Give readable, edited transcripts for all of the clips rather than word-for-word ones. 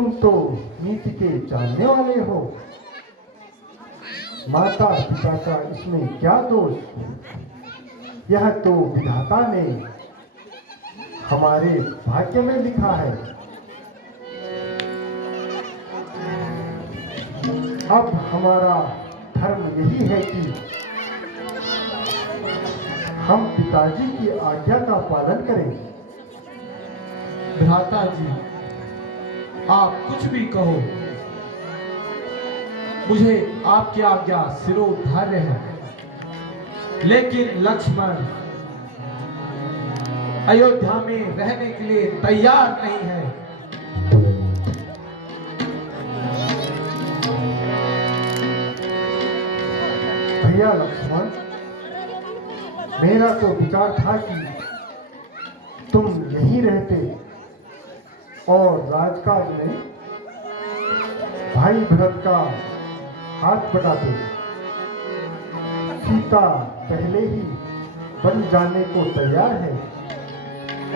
तुम तो नीति के जानने वाले हो। माता पिता का इसमें क्या दोष? यह तो विधाता ने हमारे भाग्य में लिखा है। अब हमारा धर्म यही है कि हम पिताजी की आज्ञा का पालन करें। भ्राता जी, आप कुछ भी कहो, मुझे आपकी आज्ञा शिरोधार्य है। लेकिन लक्ष्मण अयोध्या में रहने के लिए तैयार नहीं है। भैया लक्ष्मण, मेरा तो विचार था कि तुम यहीं रहते और राजकाज में भाई भरत का हाथ बटाते। सीता पहले ही बन जाने को तैयार है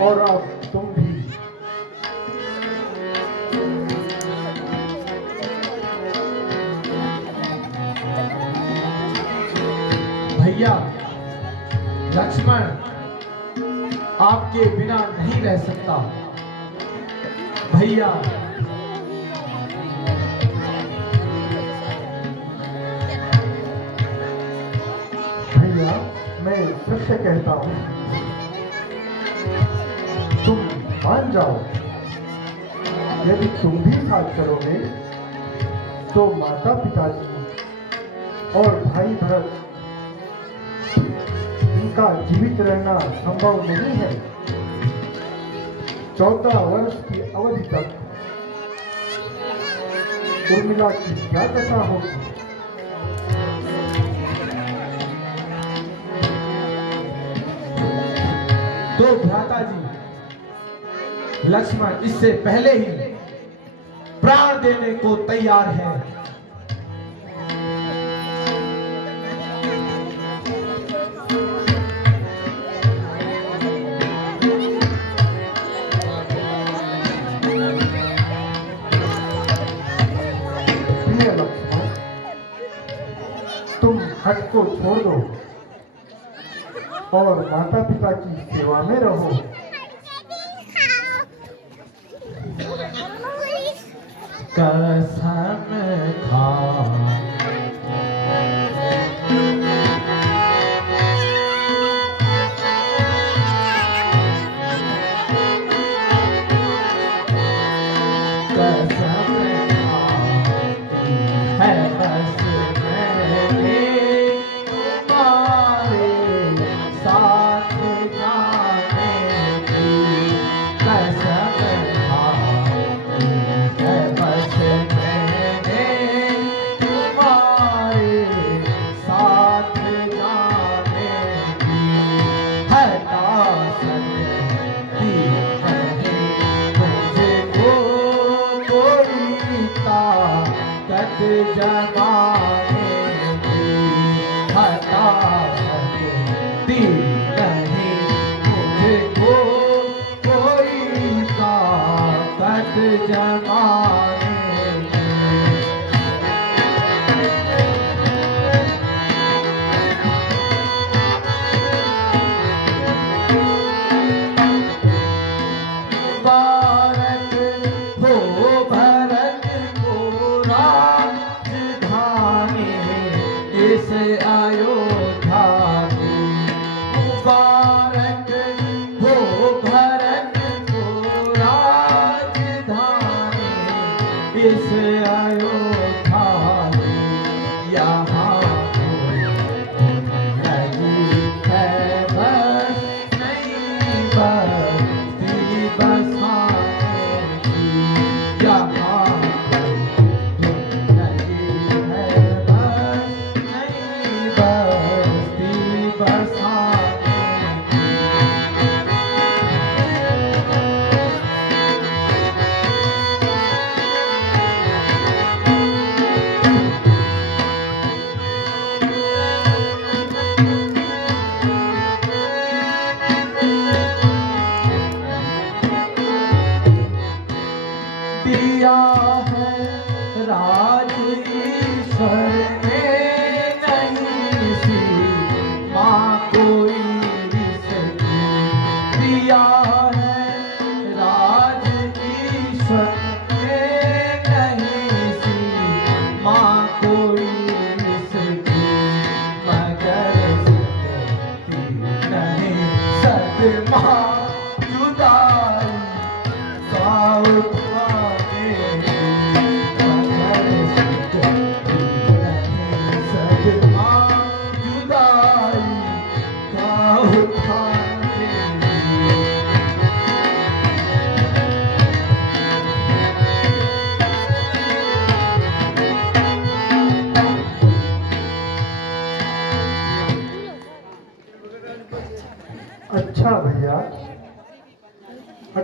और अब तुम भी। भैया लक्ष्मण आपके बिना नहीं रह सकता। भैया भैया, मैं सत्य कहता हूँ, तुम मान जाओ। यदि तुम भी साथ करोगे तो माता पिताजी और भाई भरत इनका जीवित रहना संभव नहीं है। 14 वर्ष की अवधि तक उर्मिला की क्या दशा होगी? तो भ्राता जी, लक्ष्मण इससे पहले ही प्राण देने को तैयार है। प्रिय लक्ष्मण, तुम हट को छोड़ दो और माता पिता की सेवा में रहो। कसम खा जमाने की हटा सकती नहीं मुझको कोई ताकत जमाने अयोध्या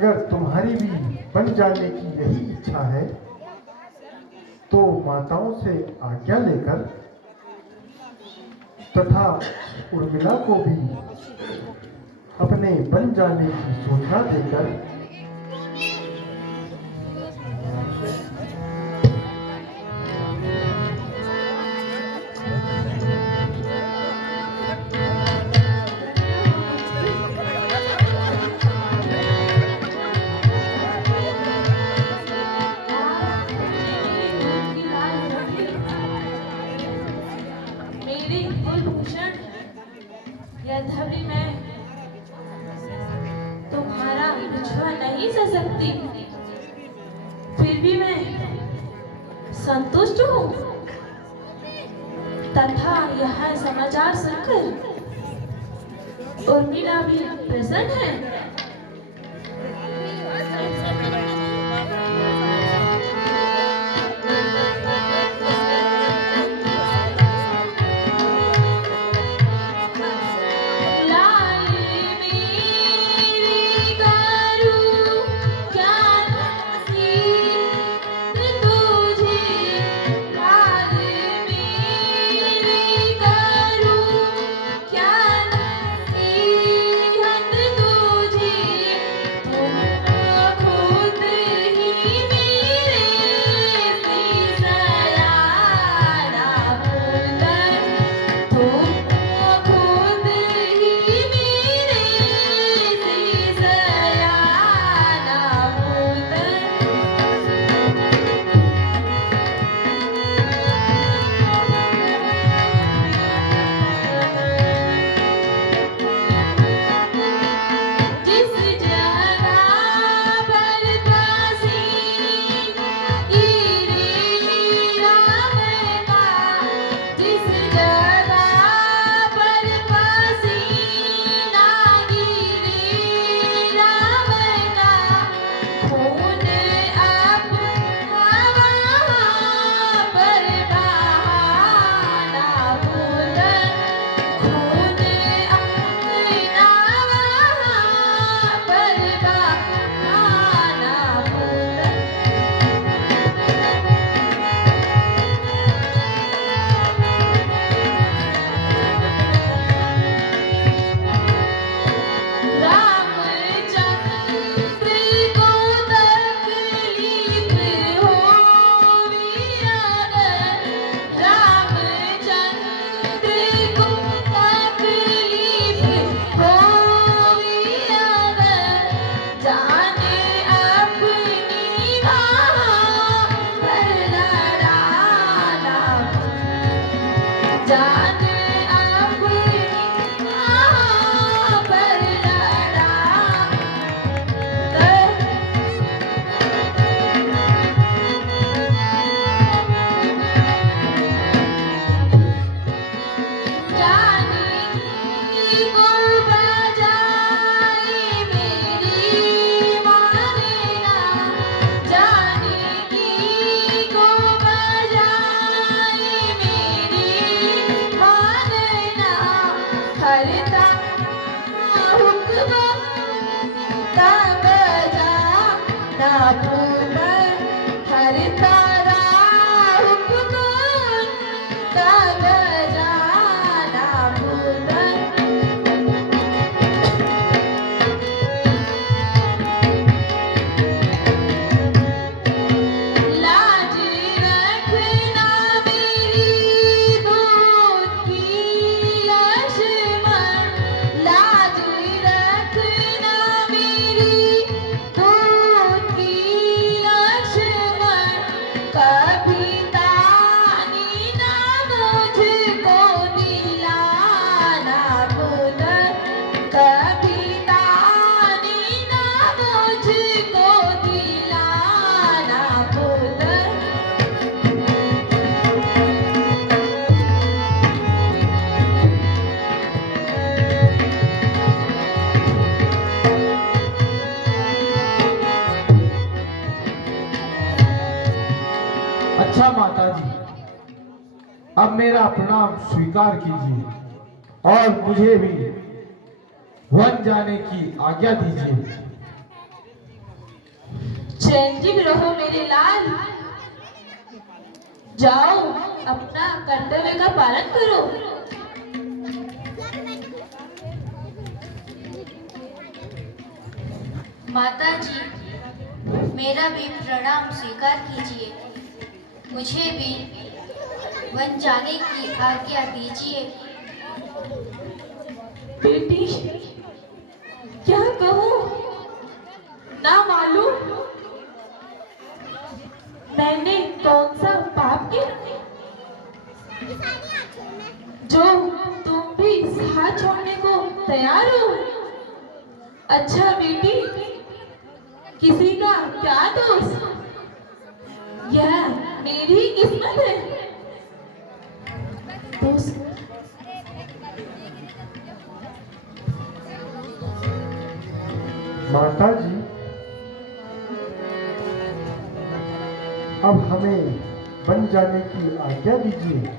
अगर तुम्हारी भी बन जाने की यही इच्छा है तो माताओं से आज्ञा लेकर तथा उर्मिला को भी अपने बन जाने की सूचना देकर यद्यपि मैं तुम्हारा रुझान नहीं सह सकती, फिर भी मैं संतुष्ट हूँ तथा यह समाचार सुनकर उर्मिला भी प्रसन्न है। अच्छा माता जी, अब मेरा प्रणाम स्वीकार कीजिए और मुझे भी वन जाने की आज्ञा दीजिए। चैनजित रहो मेरे लाल। जाओ अपना कर्तव्य का पालन करो। माता जी, मेरा भी प्रणाम स्वीकार कीजिए। मुझे भी वन जाने की आज्ञा दीजिए। बेटी, क्या कहूँ ना मालूम मैंने कौन सा पाप किया जो तुम भी साथ छोड़ने को तैयार हो। अच्छा बेटी, किसी का क्या दोष, यह मेरी ही किस्मत है। दोस्त माता जी, अब हमें बन जाने की आज्ञा दीजिए।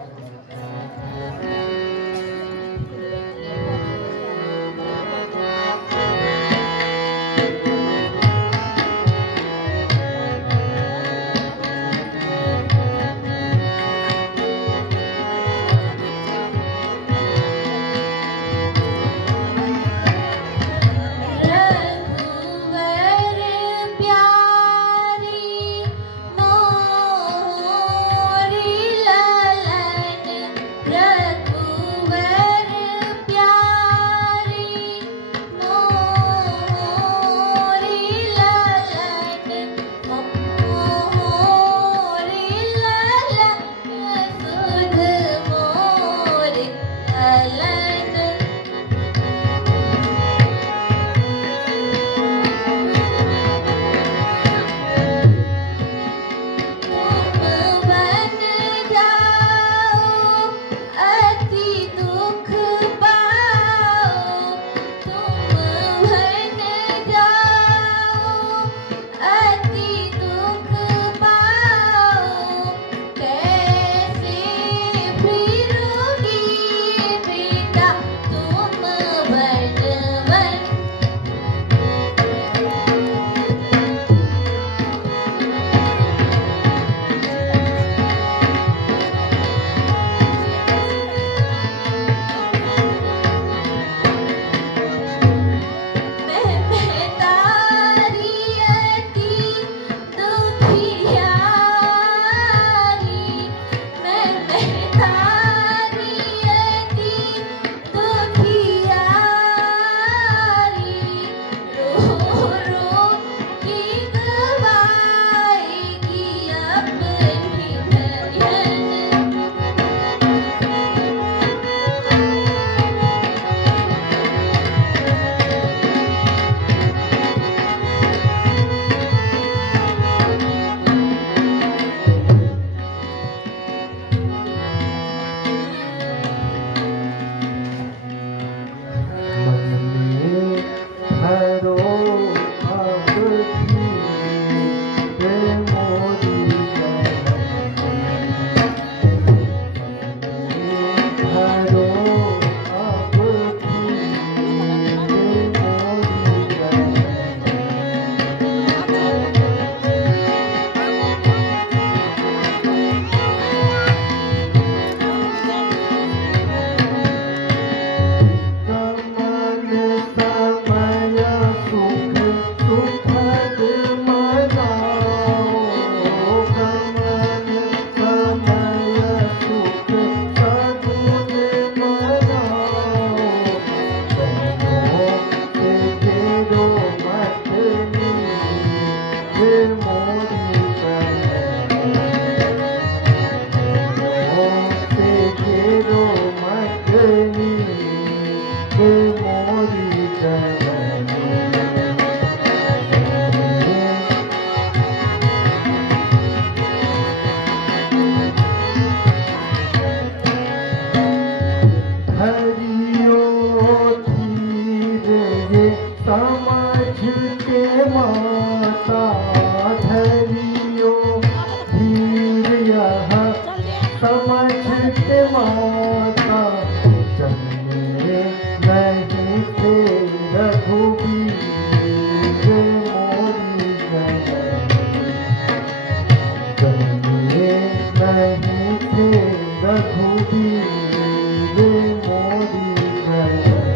रघुबीर मोरी चरण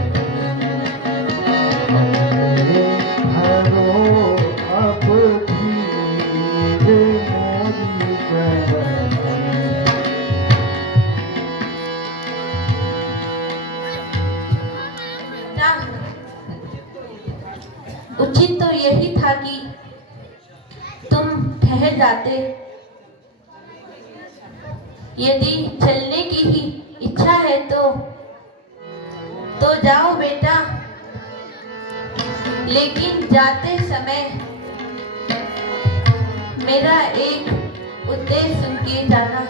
हमरे धरो अब धीर मोरी चरण। उचित तो यही था कि तुम ठहर जाते। यदि चलने की ही इच्छा है तो जाओ बेटा, लेकिन जाते समय मेरा एक उद्देश्य सुन के जाना।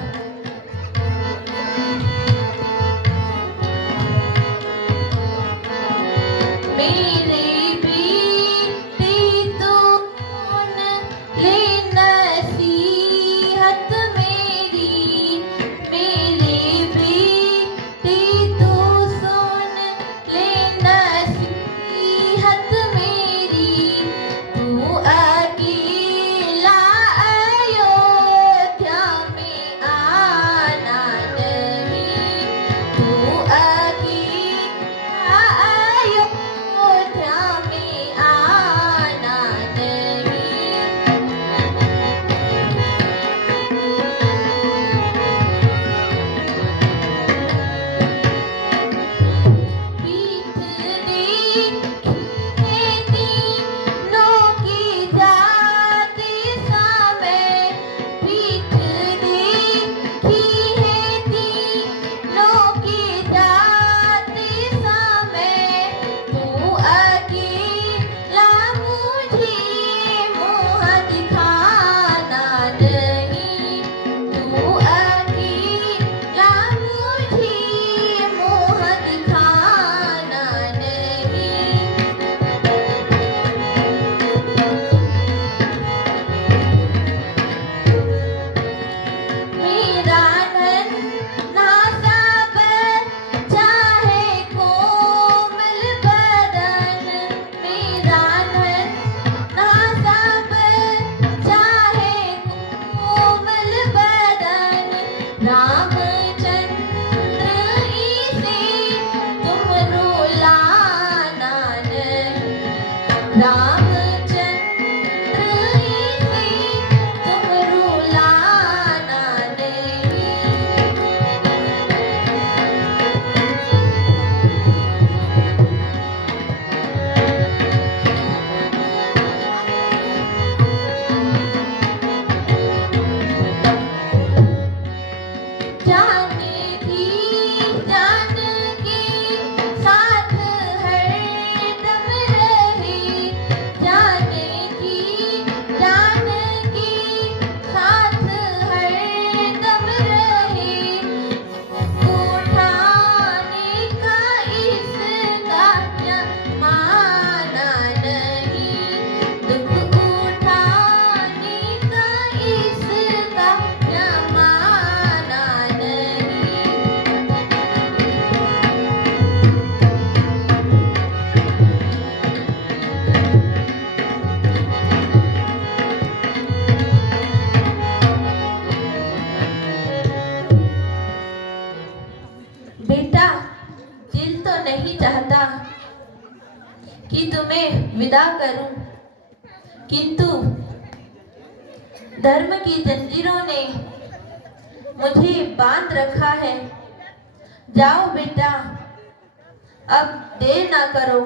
कि तुम्हें विदा करूं, किंतु धर्म की जंजीरों ने मुझे बांध रखा है। जाओ बेटा, अब देर ना करो।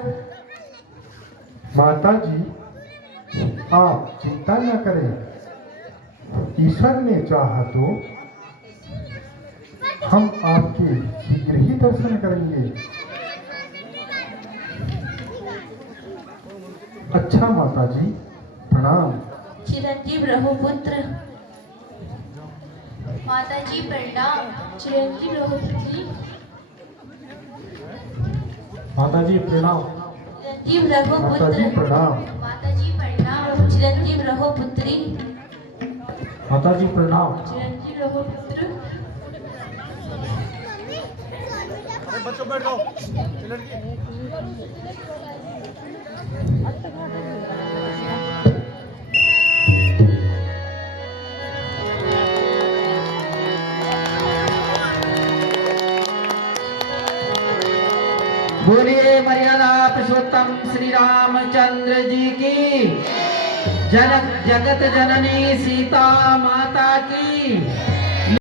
माता जी, आप चिंता न करें। ईश्वर ने चाहा तो हम आपके शीघ्र ही दर्शन करेंगे। अच्छा माता जी, प्रणाम। चिरंजीव रहो पुत्र। माता जी प्रणाम। चिरंजीव रहो पुत्री। माता जी प्रणाम। चिरंजीव रहो माता जी पुत्र। प्रणाम। माता जी प्रणाम। चिरंजीव रहो पुत्री। माता जी प्रणाम। चिरंजीव रहो पुत्र। बच्चों बैठ जाओ। मर्यादा पुरुषोत्तम श्री रामचंद्र जी की, जनक जगत जननी सीता माता की।